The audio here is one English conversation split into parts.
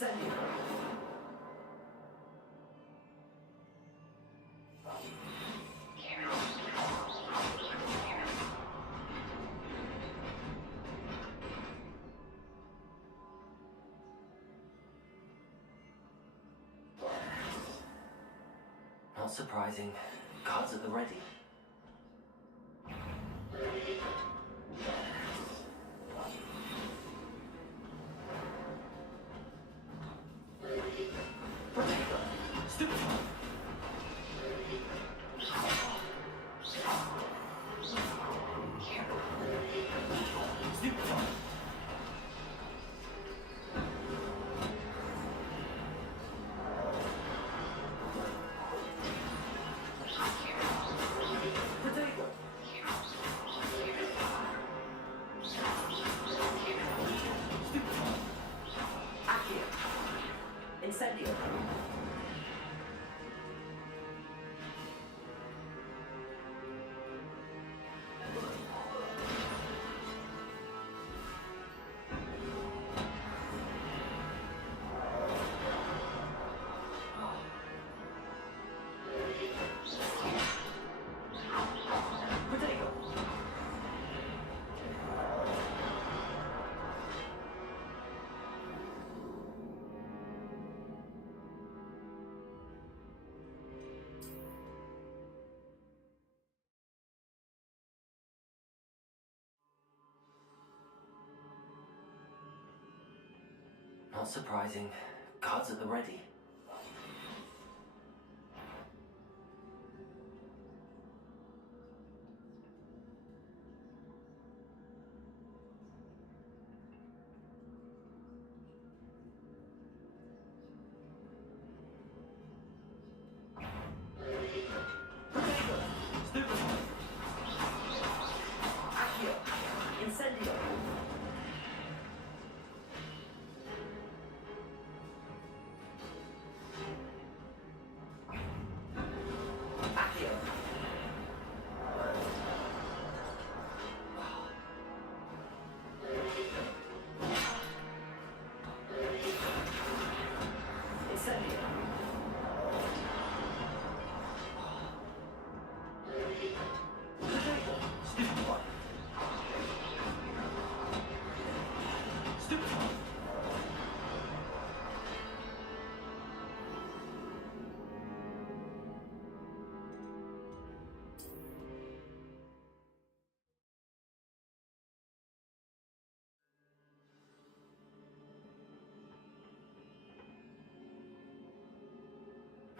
Incendio. Not surprising. Guards at the ready. Incendio. Not surprising. Guards at the ready. Incendio.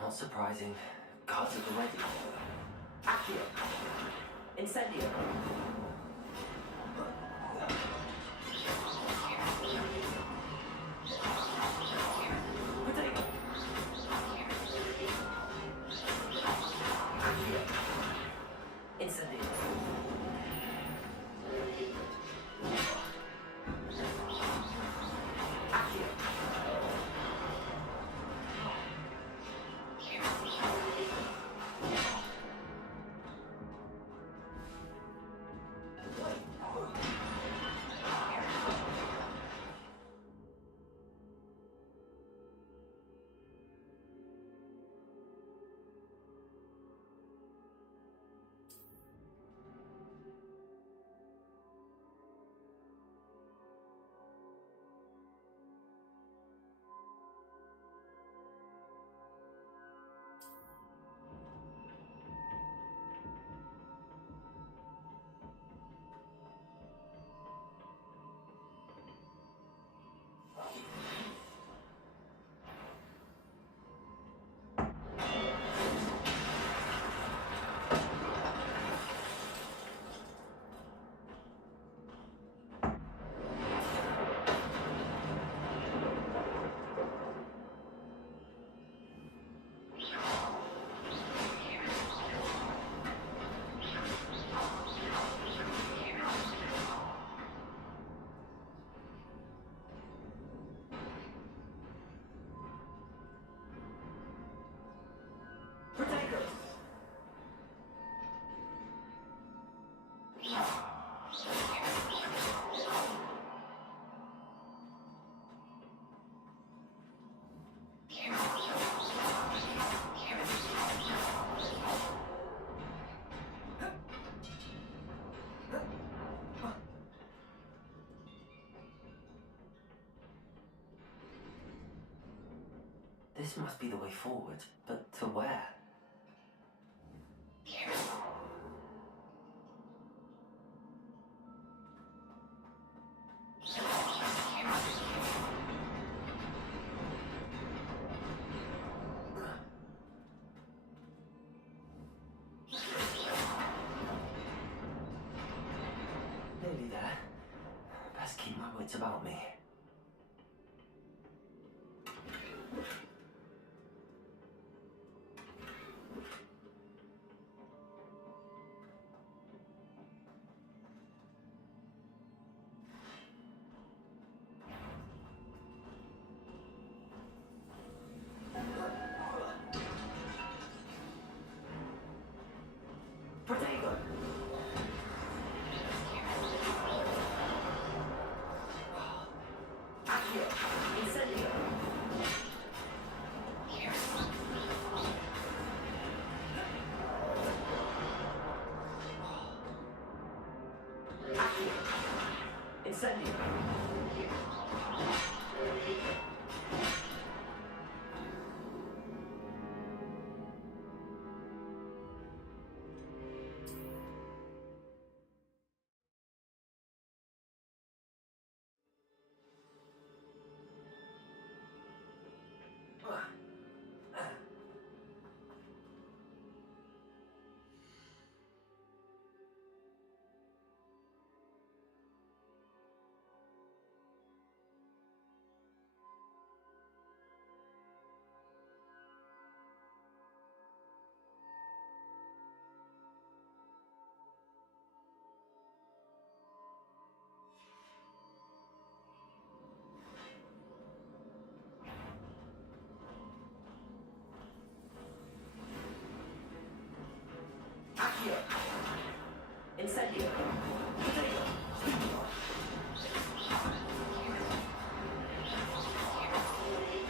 Not surprising. Guards at the ready. Accio. Incendio. Potato. Accio. Incendio. Accio. This must be the way forward, but to where? Nearly there. Best keep my wits about me. Protego! Accio! Incendio! Accio! Incendio! Accio! Incendio! Protego!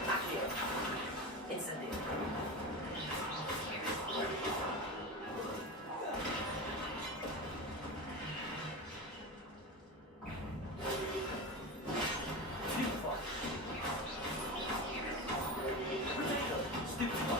Accio! Incendio! Stupefy! Protego! Stupefy!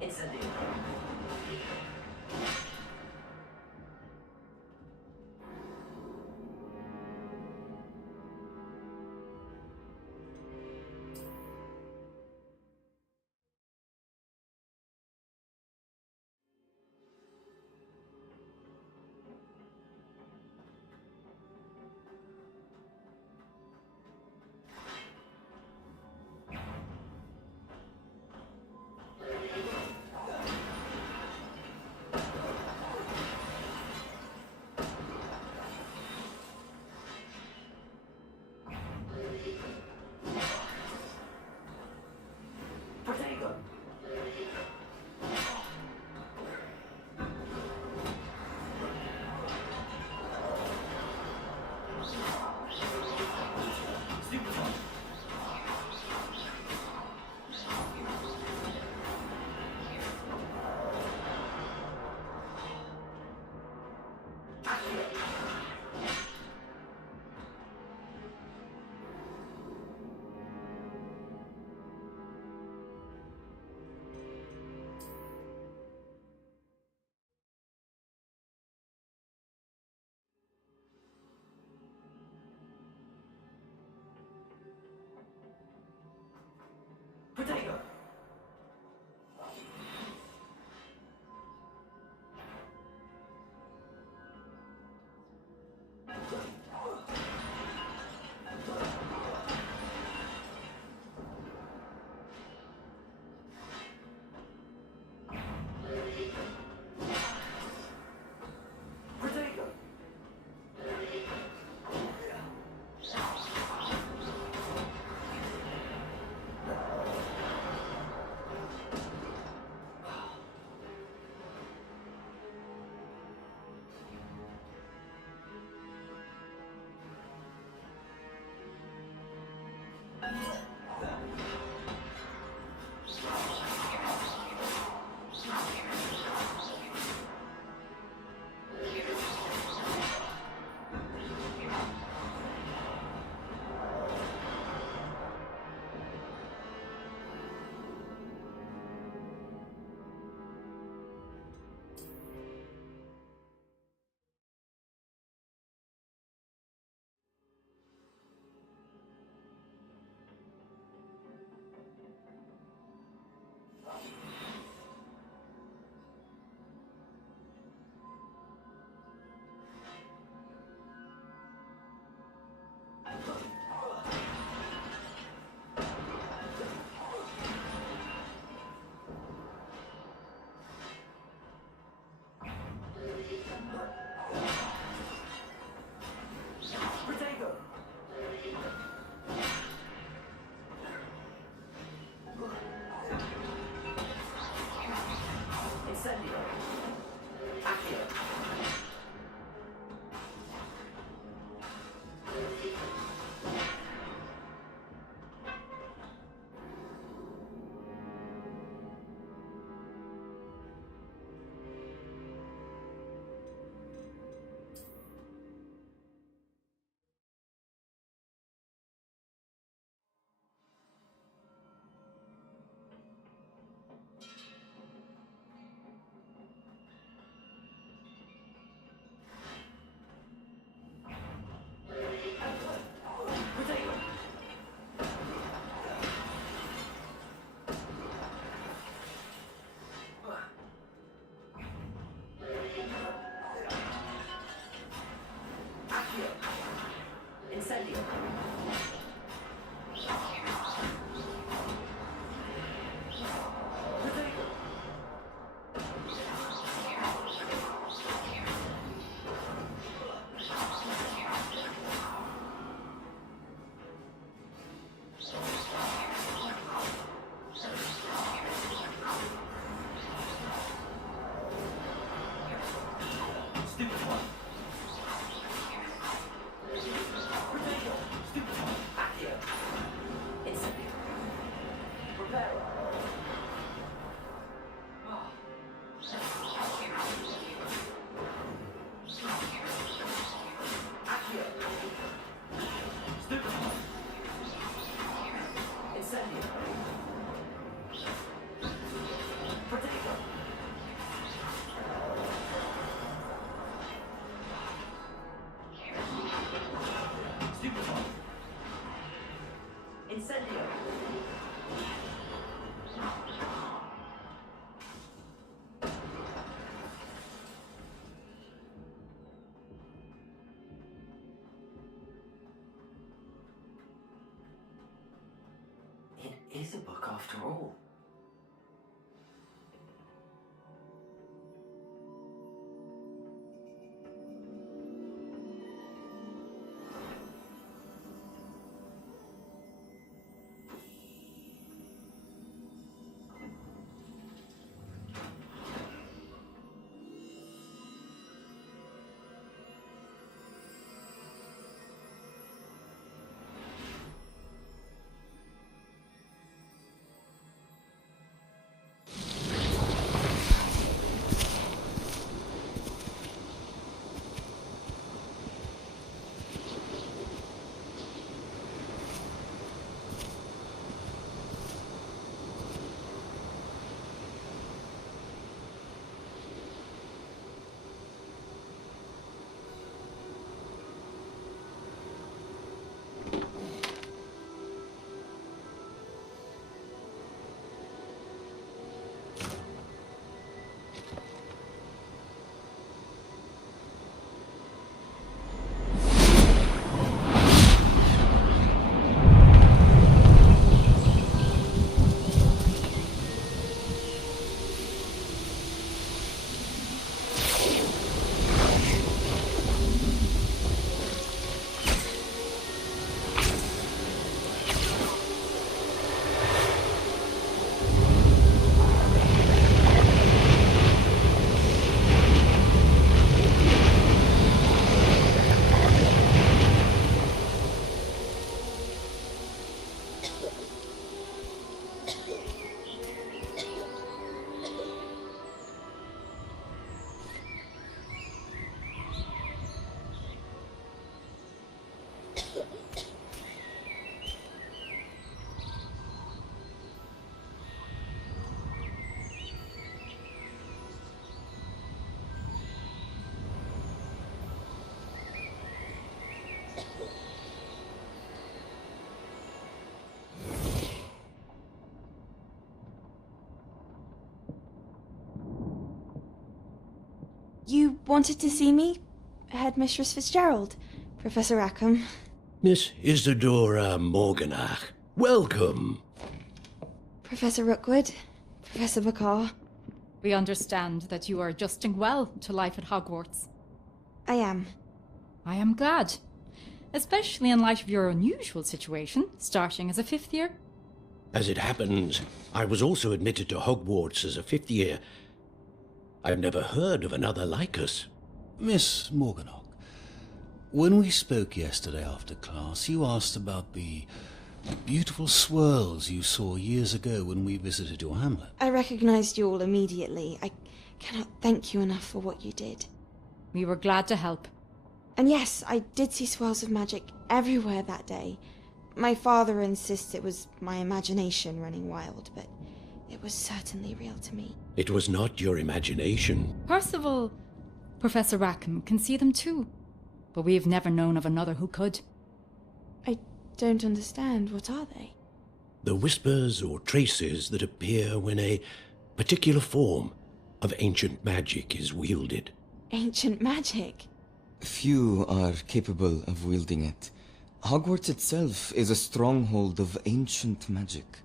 Incendio. Protego. Stupefy. Protego. Protego. Protego. Incendio. Accio. Protego. Accio. Incendio. is a book after all. You wanted to see me? Headmistress Fitzgerald, Professor Rackham. Miss Isadora Morganach, welcome. Professor Rookwood, Professor Bakar. We understand that you are adjusting well to life at Hogwarts. I am. I am glad. Especially in light of your unusual situation, starting as a 5th year. As it happens, I was also admitted to Hogwarts as a 5th year. I've never heard of another like us. Miss Morganach, when we spoke yesterday after class, you asked about the beautiful swirls you saw years ago when we visited your hamlet. I recognized you all immediately. I cannot thank you enough for what you did. We were glad to help. And yes, I did see swirls of magic everywhere that day. My father insists it was my imagination running wild, but it was certainly real to me. It was not your imagination. Percival, Professor Rackham can see them too. But we've never known of another who could. I don't understand. What are they? The whispers or traces that appear when a particular form of ancient magic is wielded. Ancient magic? Few are capable of wielding it. Hogwarts itself is a stronghold of ancient magic.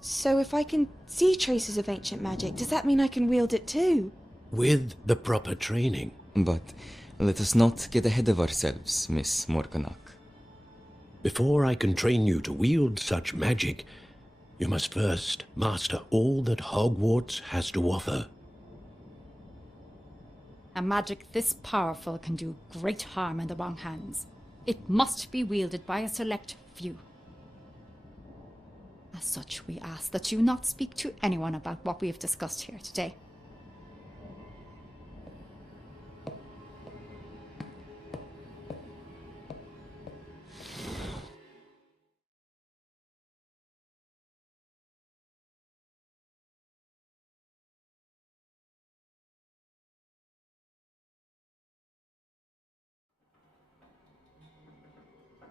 So if I can see traces of ancient magic, does that mean I can wield it too? With the proper training. But let us not get ahead of ourselves, Miss Morganach. Before I can train you to wield such magic, you must first master all that Hogwarts has to offer. A magic this powerful can do great harm in the wrong hands. It must be wielded by a select few. As such, we ask that you not speak to anyone about what we have discussed here today.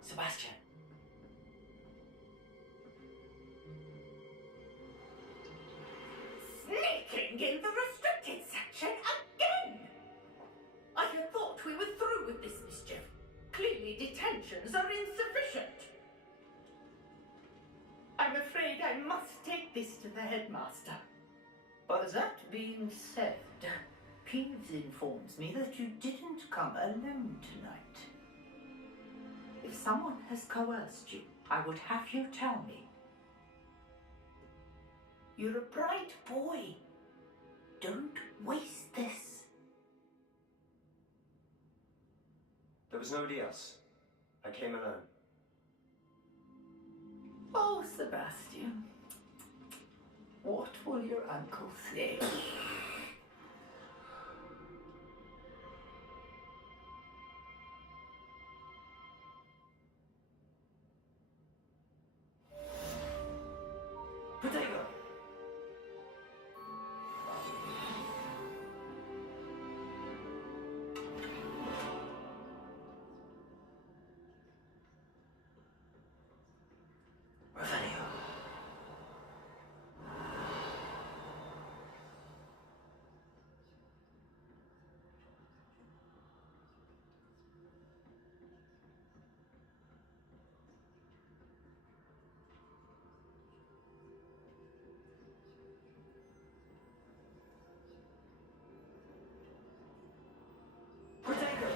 Sebastian. Sneaking in the restricted section again! I had thought we were through with this mischief. Clearly detentions are insufficient. I'm afraid I must this to the headmaster. But that being said, Peeves informs me that you didn't come alone tonight. If someone has coerced you, I would have you tell me. You're a bright boy. Don't waste this. There was nobody else. I came alone. Oh, Sebastian. What will your uncle say? Potato! Revelio. Potato!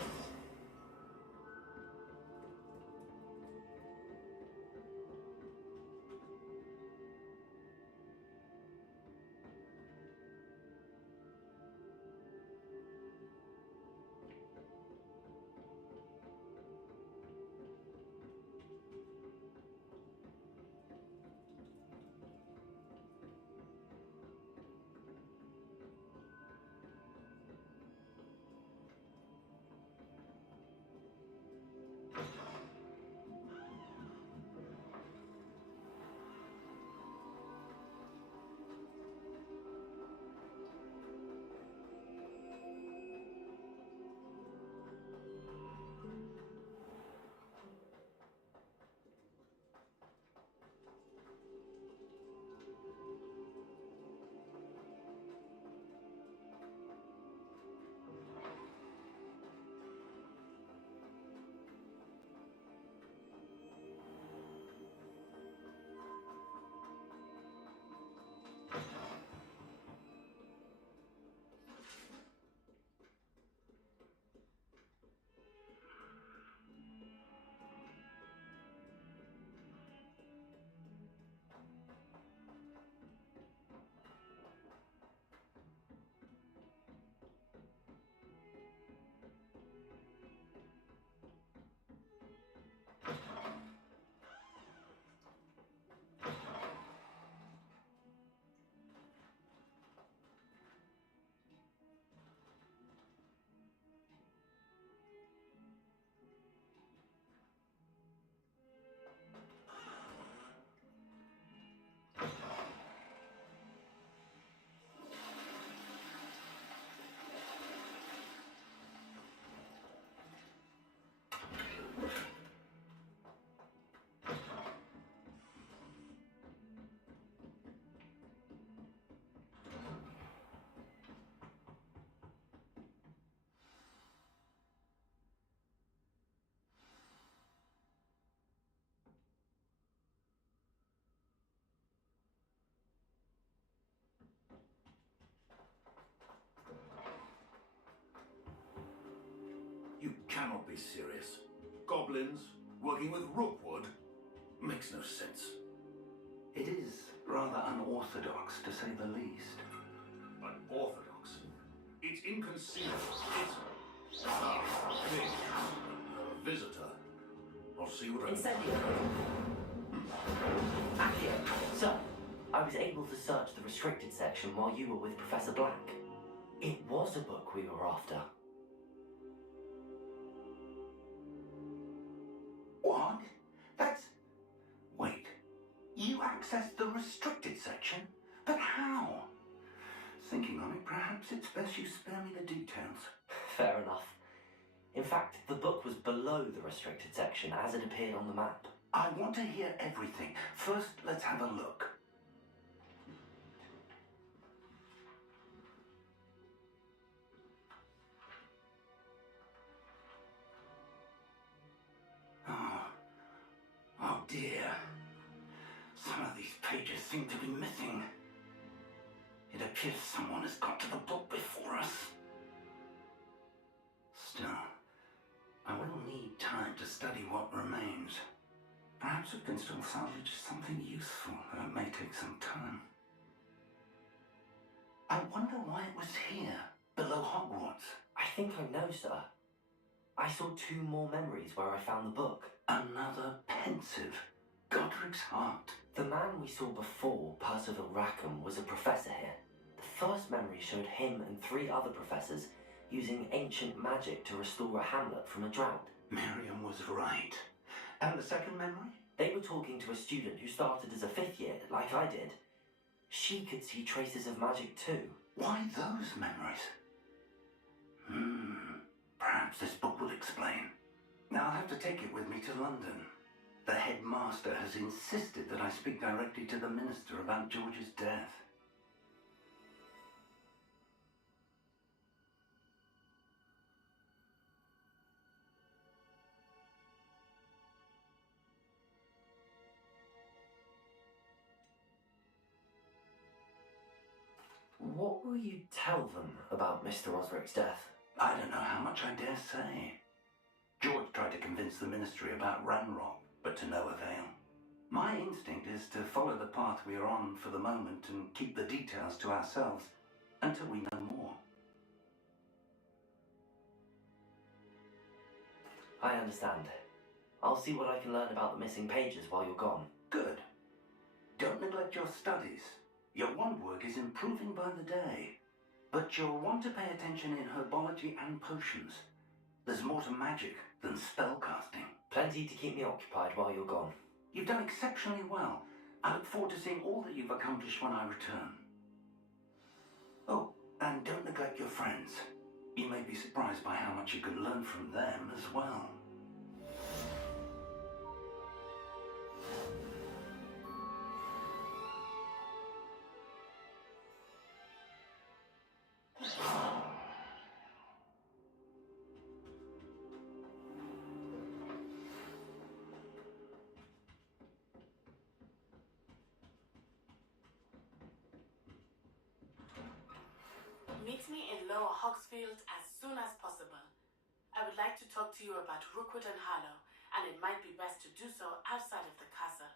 You cannot be serious. Goblins working with Rookwood makes no sense. It is rather unorthodox, to say the least. Unorthodox? It's inconceivable. It's... a visitor. I'll see what I... Incendio. Accio. So, I was able to search the restricted section while you were with Professor Black. It was a book we were after. What? That's... Wait. You accessed the restricted section? But how? Thinking on it, perhaps it's best you spare me the details. Fair enough. In fact, the book was below the restricted section as it appeared on the map. I want to hear everything. First, let's have a look. Oh dear. Some of these pages seem to be missing. It appears someone has got to the book before us. Still, I will need time to study what remains. Perhaps we can still salvage something useful, though it may take some time. I wonder why it was here, below Hogwarts. I think I know, sir. I saw 2 more memories where I found the book. Another pensive, Godric's heart. The man we saw before, Percival Rackham, was a professor here. The first memory showed him and 3 other professors using ancient magic to restore a hamlet from a drought. Miriam was right. And the second memory? They were talking to a student who started as a 5th year, like I did. She could see traces of magic too. Why those memories? Perhaps this book will explain. Now I'll have to take it with me to London. The headmaster has insisted that I speak directly to the minister about George's death. What will you tell them about Mr. Osric's death? I don't know how much I dare say. George tried to convince the ministry about Ranrock, but to no avail. My instinct is to follow the path we are on for the moment and keep the details to ourselves until we know more. I understand. I'll see what I can learn about the missing pages while you're gone. Good. Don't neglect your studies. Your wand work is improving by the day. But you'll want to pay attention in herbology and potions. There's more to magic than spellcasting. Plenty to keep me occupied while you're gone. You've done exceptionally well. I look forward to seeing all that you've accomplished when I return. Oh, and don't neglect your friends. You may be surprised by how much you can learn from them as well. Meet me in Lower Hogsfield as soon as possible. I would like to talk to you about Rookwood and Harlow, and it might be best to do so outside of the castle.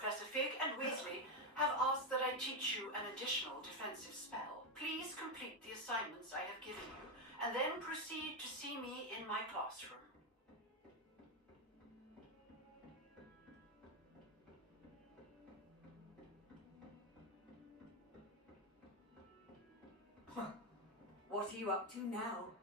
Professor Fig and Weasley have asked that I teach you an additional defensive spell. Please complete the assignments I have given you, and then proceed to see me in my classroom. What are you up to now?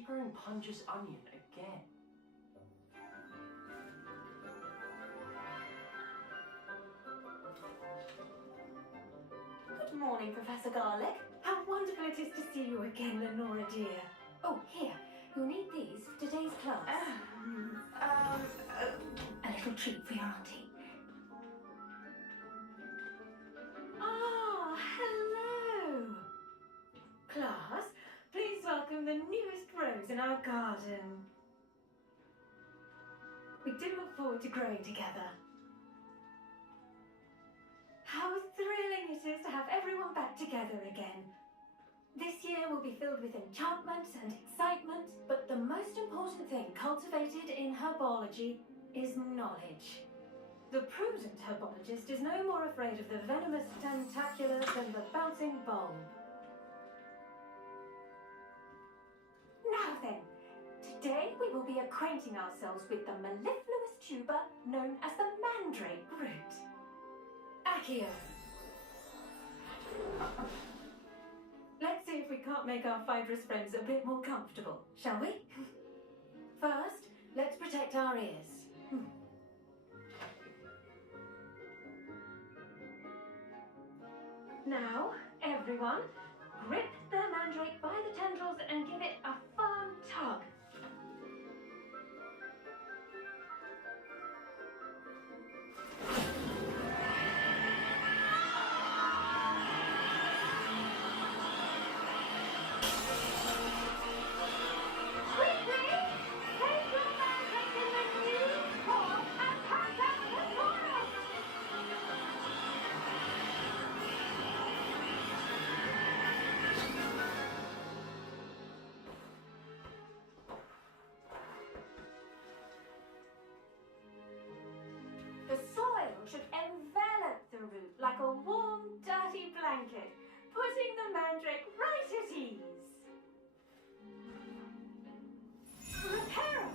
she growing Punch's onion again? Good morning, Professor Garlick. How wonderful it is to see you again, Lenora dear. Oh, here. You'll need these for today's class. A little treat for your auntie. Ah, hello. Class, please welcome the newest rose in our garden. We do look forward to growing together. How thrilling it is to have everyone back together again. This year will be filled with enchantment and excitement, but the most important thing cultivated in herbology is knowledge. The prudent herbologist is no more afraid of the venomous tentaculus than the bouncing bulb. Now then, today we will be acquainting ourselves with the mellifluous tuber known as the mandrake root. Accio. Let's see if we can't make our fibrous friends a bit more comfortable, shall we? First, let's protect our ears. Now, everyone, grip the mandrake by the tendrils and give it a firm tug. The soil should envelop the root like a warm, dirty blanket, putting the mandrake right at ease. Reparo!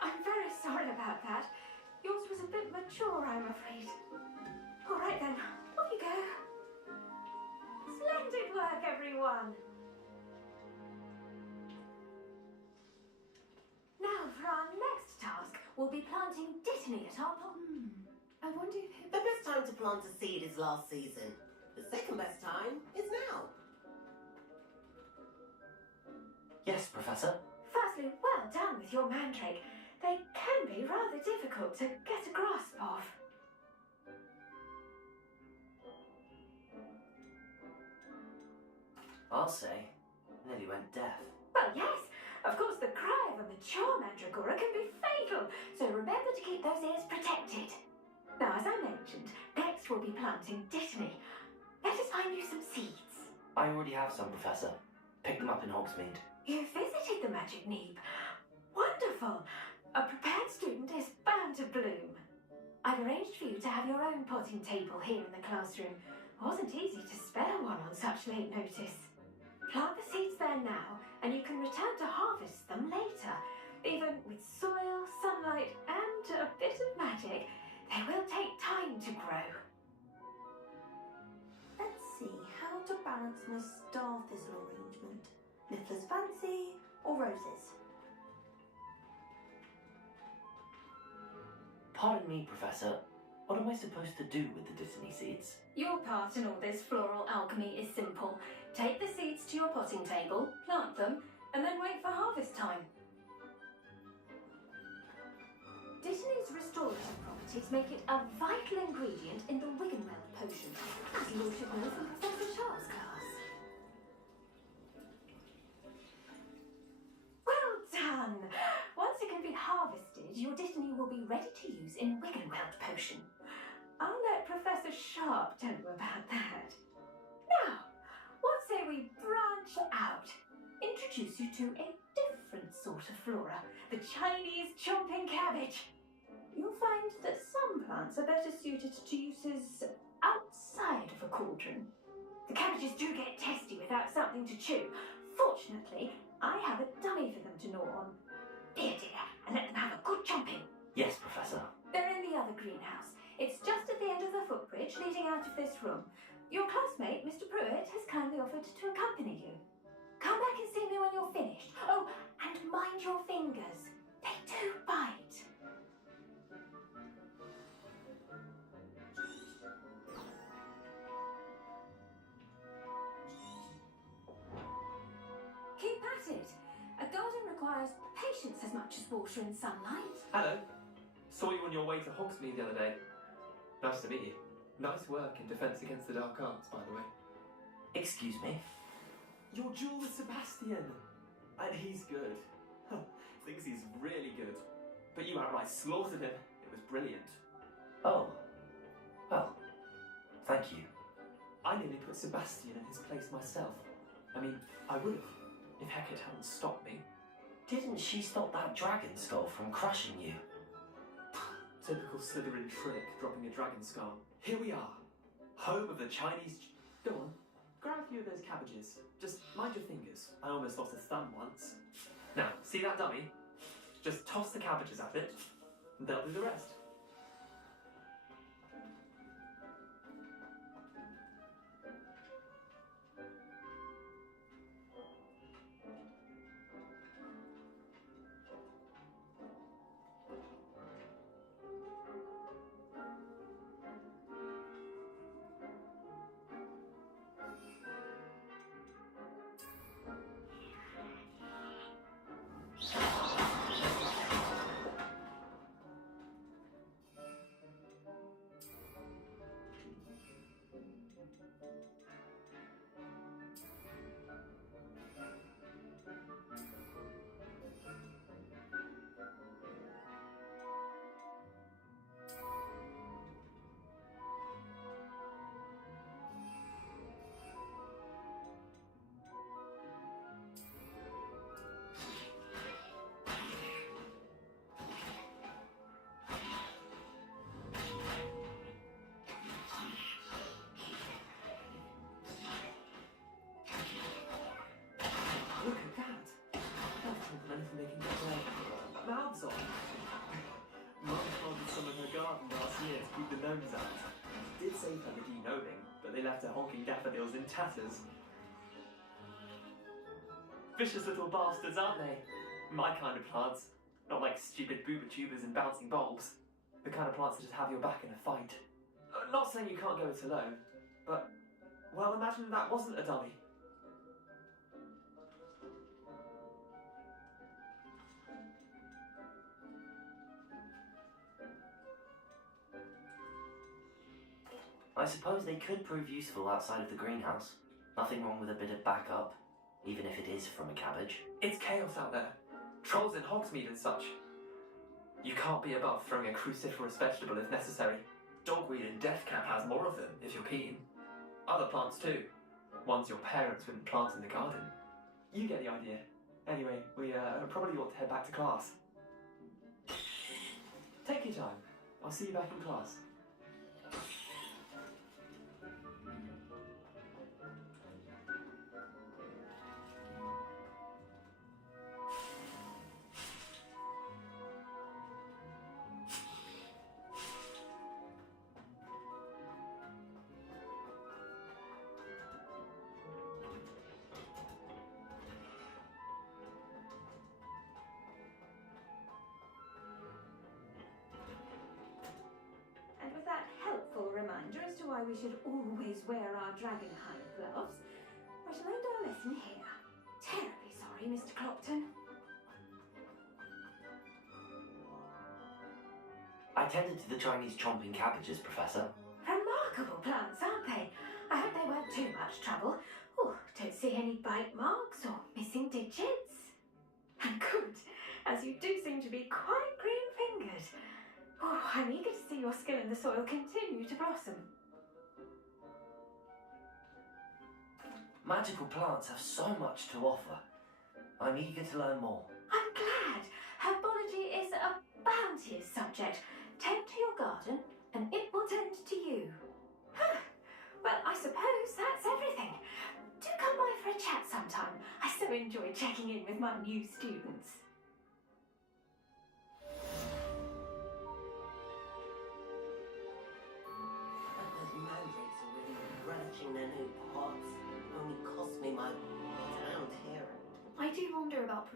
I'm very sorry about that. Yours was a bit mature, I'm afraid. All right then, off you go. Splendid work, everyone. Now, for our next task, we'll be planting dittany at our pot. I wonder if... The best time to plant a seed is last season. The second best time is now. Yes, Professor. Firstly, well done with your mandrake. They can be rather difficult to get a grasp of. I'll say, nearly went deaf. Well, yes. Of course, the cry of a mature mandragora can be fatal, so remember to keep those ears protected. Now, as I mentioned, next we'll be planting dittany. Let us find you some seeds. I already have some, Professor. Picked them up in Hogsmeade. You visited the Magic Neep. Wonderful. A prepared student is bound to bloom. I've arranged for you to have your own potting table here in the classroom. It wasn't easy to spare one on such late notice. Plant the seeds there now, and you can return to harvest them later. Even with soil, sunlight, and a bit of magic, they will take time to grow. Let's see how to balance my star thistle arrangement. Niffler's fancy or roses? Pardon me, Professor. What am I supposed to do with the dittany seeds? Your part in all this floral alchemy is simple. Take the seeds to your potting table, plant them, and then wait for harvest time. Dittany's restorative properties make it a vital ingredient in the Wiggenweld potion, as you should know from Professor Sharp's class. Well done! Once it can be harvested, your dittany will be ready to use in Wiggenweld potion. I'll let Professor Sharp tell you about that. Now, what say we branch out? Introduce you to a different sort of flora, the Chinese chomping cabbage. You'll find that some plants are better suited to uses outside of a cauldron. The cabbages do get testy without something to chew. Fortunately, I have a dummy for them to gnaw on. Here, dear, and let them have a good chomping. Yes, Professor. They're in the other greenhouse. It's just at the end of the footbridge leading out of this room. Your classmate, Mr. Pruitt, has kindly offered to accompany you. Come back and see me when you're finished. Oh, and mind your fingers. They do bite. Keep at it. A garden requires patience as much as water and sunlight. Hello. Saw you on your way to Hogsmeade the other day. Nice to meet you. Nice work in Defence Against the Dark Arts, by the way. Excuse me? Your duel with Sebastian. And he's good. Thinks he's really good. But you outright slaughtered him. It was brilliant. Oh. Well, thank you. I nearly put Sebastian in his place myself. I mean, I would have, if Hecate hadn't stopped me. Didn't she stop that dragon skull from crushing you? Typical Slytherin trick, dropping a dragon skull. Here we are. Home of the Chinese... Go on, grab a few of those cabbages. Just mind your fingers. I almost lost a thumb once. Now, see that dummy? Just toss the cabbages at it, and they'll do the rest. Look at that! That's more than anything they can get their mouths on. Mum planted some in her garden last year to keep the gnomes out. Did save her the de-gnoming, but they left her honking daffodils in tatters. Vicious little bastards, aren't they? My kind of plants. Not like stupid booba tubers and bouncing bulbs. The kind of plants that just have your back in a fight. Not saying you can't go it alone, but, well, imagine that wasn't a dummy. I suppose they could prove useful outside of the greenhouse. Nothing wrong with a bit of backup, even if it is from a cabbage. It's chaos out there. Trolls in Hogsmeade and such. You can't be above throwing a cruciferous vegetable if necessary. Dogweed and deathcap has more of them, if you're keen. Other plants too. Ones your parents wouldn't plant in the garden. You get the idea. Anyway, we probably ought to head back to class. Take your time. I'll see you back in class. And with that helpful reminder as to why we should always wear our dragonhide gloves, we shall end our lesson here. Terribly sorry, Mr. Clopton. I tended to the Chinese chomping cabbages, Professor. Remarkable plants, aren't they? I hope they weren't too much trouble. Oh, don't see any bite marks or missing digits. And good, as you do seem to be quite green-fingered. Oh, I'm eager to see your skill in the soil continue to blossom. Magical plants have so much to offer. I'm eager to learn more. I'm glad. Herbology is a bounteous subject. Tend to your garden, and it will tend to you. Huh. Well, I suppose that's everything. Do come by for a chat sometime. I so enjoy checking in with my new students. Mandrakes are really fetching their new pots only cost me my damned hearing. I do wonder about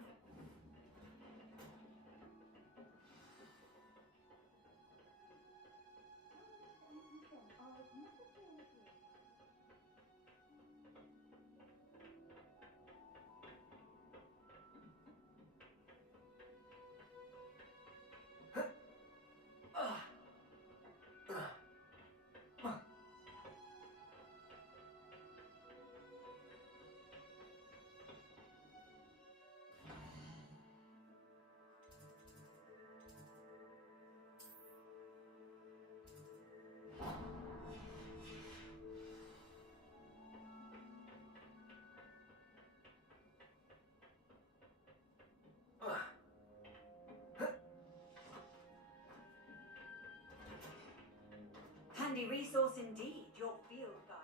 Handy resource indeed, your field guide.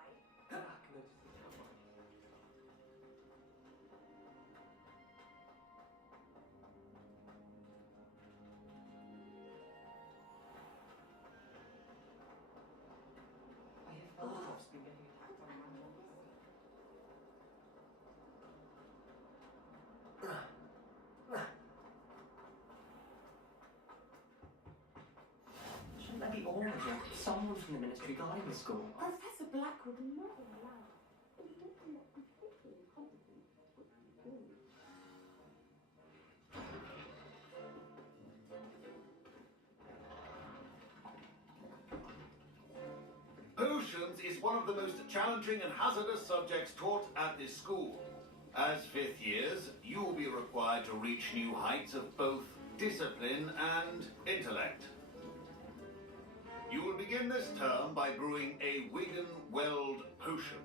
Shouldn't there be all of them? Someone from the ministry guarding the school. Professor Black would never allow it. He's meant to let particularly competent schools. Potions is one of the most challenging and hazardous subjects taught at this school. As fifth years, you will be required to reach new heights of both discipline and intellect. You will begin this term by brewing a Wigan Weld potion.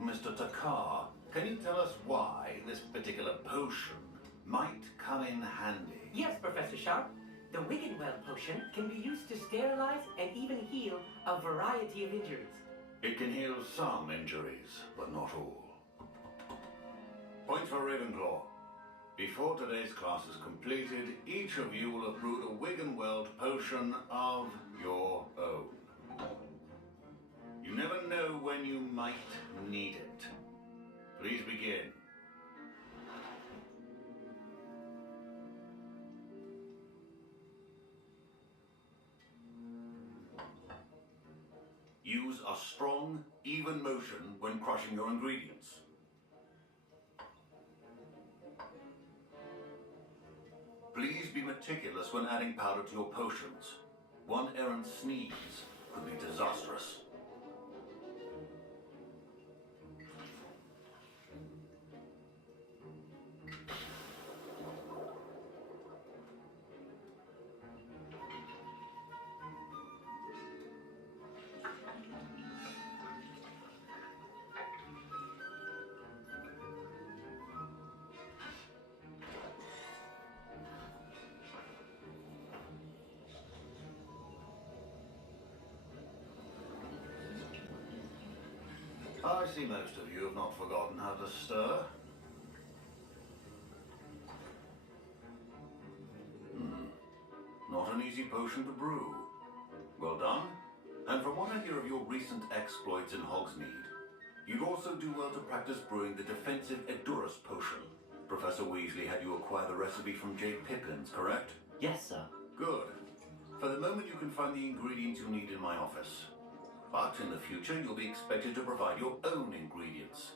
Mr. Takar, can you tell us why this particular potion might come in handy? Yes, Professor Sharp. The Wiggenweld potion can be used to sterilize and even heal a variety of injuries. It can heal some injuries, but not all. Point for Ravenclaw. Before today's class is completed, each of you will have brewed a Wiggenweld potion of your own. You never know when you might need it. Please begin. Use a strong, even motion when crushing your ingredients. Please be meticulous when adding powder to your potions. One errant sneeze could be disastrous. I see most of you have not forgotten how to stir. Not an easy potion to brew. Well done. And from what I hear of your recent exploits in Hogsmeade, you'd also do well to practice brewing the defensive Edurus potion. Professor Weasley had you acquire the recipe from J. Pippins, correct? Yes, sir. Good. For the moment you can find the ingredients you need in my office. But in the future, you'll be expected to provide your own ingredients.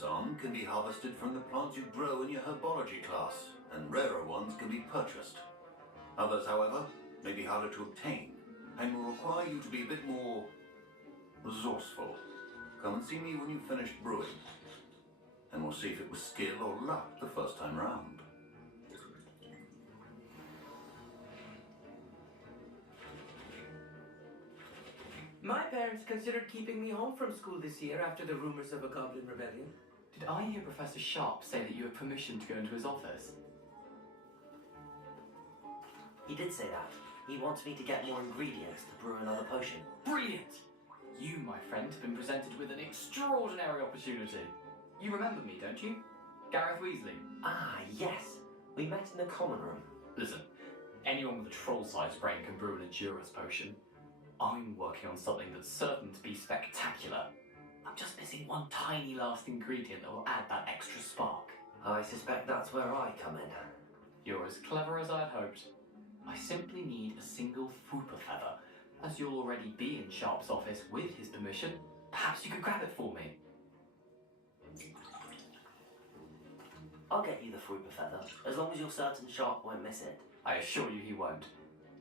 Some can be harvested from the plants you grow in your herbology class, and rarer ones can be purchased. Others, however, may be harder to obtain, and will require you to be a bit more resourceful. Come and see me when you've finished brewing, and we'll see if it was skill or luck the first time round. My parents considered keeping me home from school this year after the rumors of a goblin rebellion. Did I hear Professor Sharp say that you had permission to go into his office? He did say that. He wants me to get more ingredients to brew another potion. Brilliant! You, my friend, have been presented with an extraordinary opportunity. You remember me, don't you? Gareth Weasley. Ah, yes. We met in the common room. Listen, anyone with a troll-sized brain can brew an Edurus potion. I'm working on something that's certain to be spectacular. I'm just missing one tiny last ingredient that will add that extra spark. I suspect that's where I come in. You're as clever as I'd hoped. I simply need a single Fooper feather. As you'll already be in Sharp's office with his permission, perhaps you could grab it for me. I'll get you the Fooper feather, as long as you're certain Sharp won't miss it. I assure you he won't.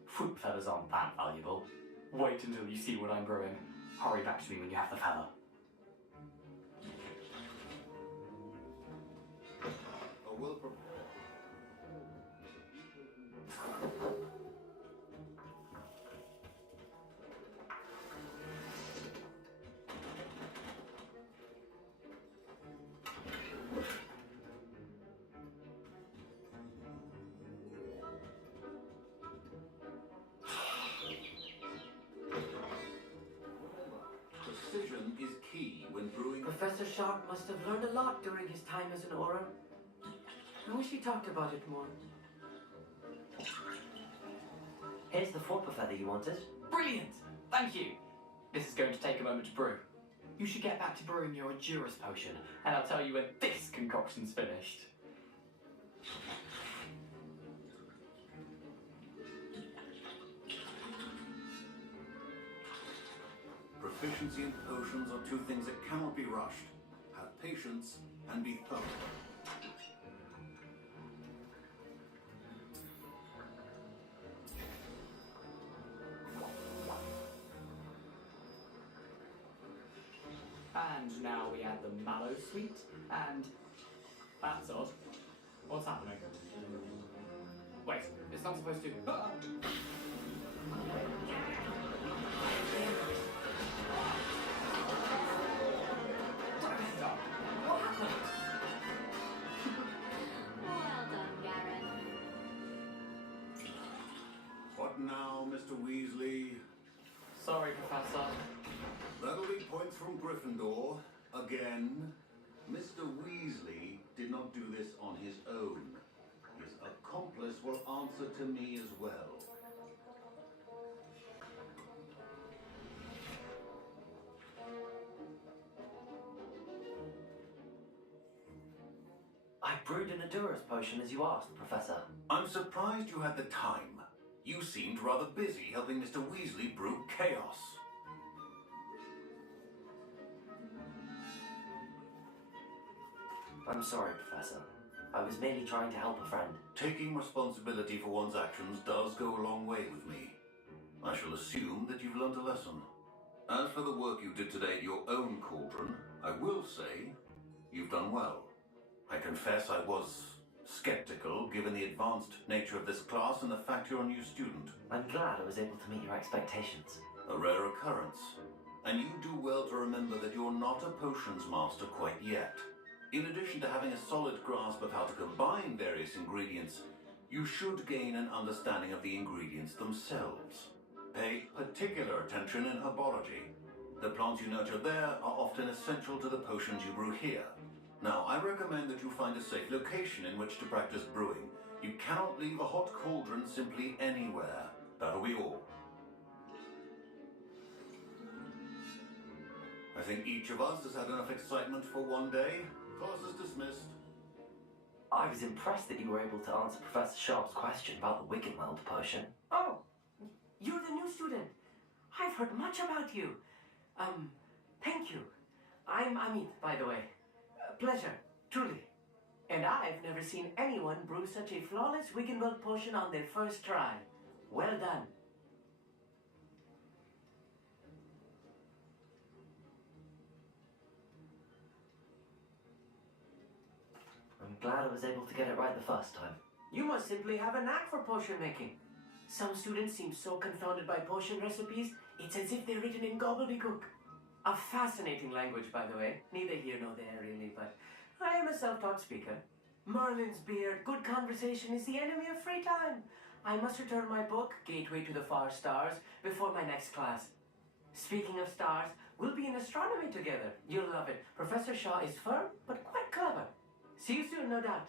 Fruit feathers aren't that valuable. Wait until you see what I'm brewing. Hurry back to me when you have the feather. A well prepared. Precision is key when brewing. Professor Sharp must have learned a lot during his time as an Auror. I wish he talked about it more. Here's the Fooper feather you wanted. Brilliant! Thank you! This is going to take a moment to brew. You should get back to brewing your Endurance potion, and I'll tell you when this concoction's finished. Proficiency in potions are two things that cannot be rushed. Have patience and be thorough. And now we add the mallow sweet, and that's odd. What's happening? Wait, it's not supposed to. Ah! What happened? Well done, Garen. What now, Mr. Weasley? Sorry, Professor. That'll be points from Gryffindor. Again. Mr. Weasley did not do this on his own. His accomplice will answer to me as well. I brewed an Endurance potion as you asked, Professor. I'm surprised you had the time. You seemed rather busy helping Mr. Weasley brew chaos. I'm sorry, Professor. I was merely trying to help a friend. Taking responsibility for one's actions does go a long way with me. I shall assume that you've learned a lesson. As for the work you did today at your own cauldron, I will say you've done well. I confess I was skeptical given the advanced nature of this class and the fact you're a new student. I'm glad I was able to meet your expectations. A rare occurrence. And you do well to remember that you're not a potions master quite yet. In addition to having a solid grasp of how to combine various ingredients, you should gain an understanding of the ingredients themselves. Pay particular attention in herbology. The plants you nurture there are often essential to the potions you brew here. Now, I recommend that you find a safe location in which to practice brewing. You cannot leave a hot cauldron simply anywhere. That'll be all. I think each of us has had enough excitement for one day. Class is dismissed. I was impressed that you were able to answer Professor Sharp's question about the Wiggenweld potion. Oh, you're the new student. I've heard much about you. Thank you. I'm Amit, by the way. Pleasure, truly. And I've never seen anyone brew such a flawless Wiggenweld potion on their first try. Well done. I'm glad I was able to get it right the first time. You must simply have a knack for potion making. Some students seem so confounded by potion recipes, it's as if they're written in gobbledygook. A fascinating language, by the way. Neither here nor there, really, but I am a self-taught speaker. Merlin's beard, good conversation is the enemy of free time. I must return my book, Gateway to the Far Stars, before my next class. Speaking of stars, we'll be in astronomy together. You'll love it. Professor Shaw is firm, but quite clever. See you soon, no doubt.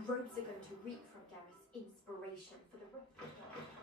and robes are going to reap from Gareth's inspiration for the rest of the